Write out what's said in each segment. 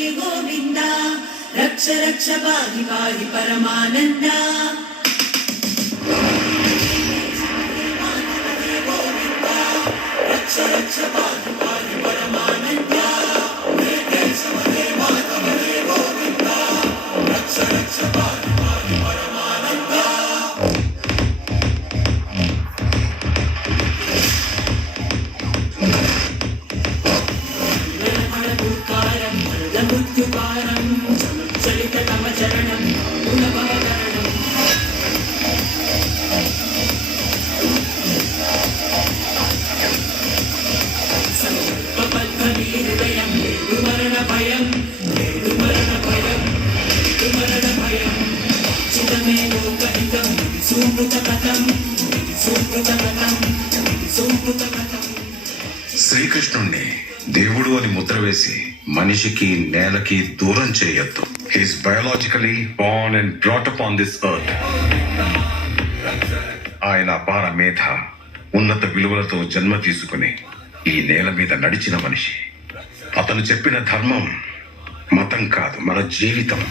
హరే గోవింద. రక్ష రక్ష పాహి పాహి పరమానంద. రక్ష రక్ష పాహి मृदमृत्युकारं चलिततमचरणं गुणभवकरणम् సంకల్పబద్ధమీహృదయం మరణభయం మరణభయం మరణభయం చితమే లోకహితం సూమృత కథం సూమృత కథం సూమృత కథం శ్రీకృష్ణుణ్ణి దేవుడు అని ముద్ర వేసి మనిషికి నేలకి దూరం చేయొద్దు. He's biologically born and brought up on this earth ఆయన అపార మేధ ఉన్నత విలువలతో జన్మ తీసుకుని ఈ నేల మీద నడిచిన మనిషి. అతను చెప్పిన ధర్మం మతం కాదు మన జీవితం.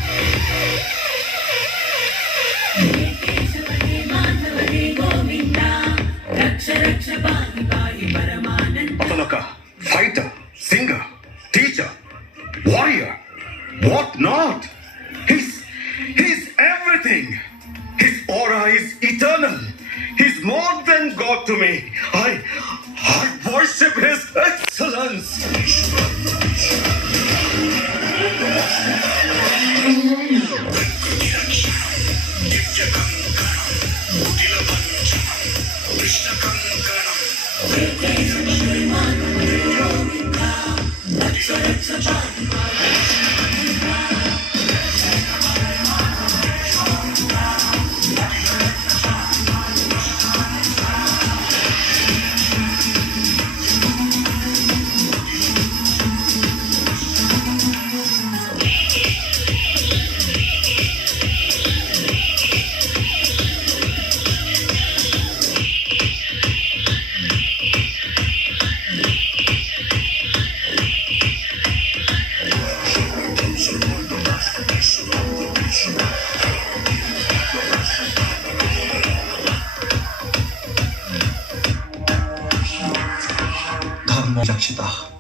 His aura is eternal. He's more than God to me. I, I worship His excellence. 相信他。